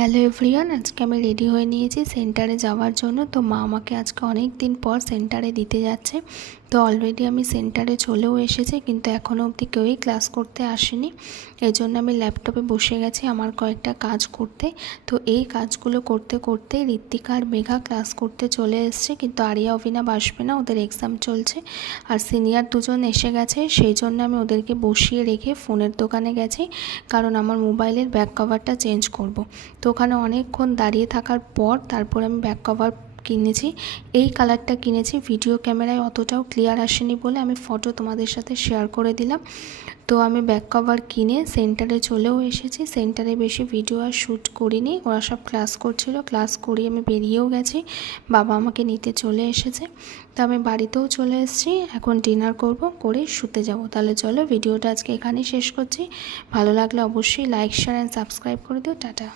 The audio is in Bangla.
হ্যালো এভরিওয়ান, আজকে আমি রেডি হয়ে নিয়েছি সেন্টারে যাওয়ার জন্য। তো মা আমাকে আজকে অনেক দিন পর সেন্টারে দিতে যাচ্ছে। তো অলরেডি আমি সেন্টারে চলেও এসেছি, কিন্তু এখনও অবধি কেউই ক্লাস করতে আসেনি। এই জন্য আমি ল্যাপটপে বসে গেছি আমার কয়েকটা কাজ করতে। তো এই কাজগুলো করতে করতে ঋত্বিকা আর মেঘা ক্লাস করতে চলে এসছে, কিন্তু আরিয়া অভিনব আসবে না, ওদের এক্সাম চলছে। আর সিনিয়র দুজন এসে গেছে, সেই জন্য আমি ওদেরকে বসিয়ে রেখে ফোনের দোকানে গেছি, কারণ আমার মোবাইলের ব্যাক কভারটা চেঞ্জ করব। তো ওখানে অনেকক্ষণ দাঁড়িয়ে থাকার পর তারপর আমি ব্যাক কভার কিনেছি। এই কালারটা কিনেছি, ভিডিও ক্যামেরায় অতটাও ক্লিয়ার আসেনি বলে আমি ফটো তোমাদের সাথে শেয়ার করে দিলাম। তো আমি ব্যাক কভার কিনে সেন্টারে চলেও এসেছি। সেন্টারে বেশি ভিডিও আর শ্যুট করিনি, ওরা সব ক্লাস করছিল, ক্লাস করিয়ে আমি বেরিয়েও গেছি। বাবা আমাকে নিতে চলে এসেছে। তো আমি বাড়িতেও চলে এসেছি, এখন ডিনার করব, করে শুতে যাব। তাহলে চলো ভিডিওটা আজকে এখানেই শেষ করছি। ভালো লাগলে অবশ্যই লাইক, শেয়ার অ্যান্ড সাবস্ক্রাইব করে দিও। টাটা।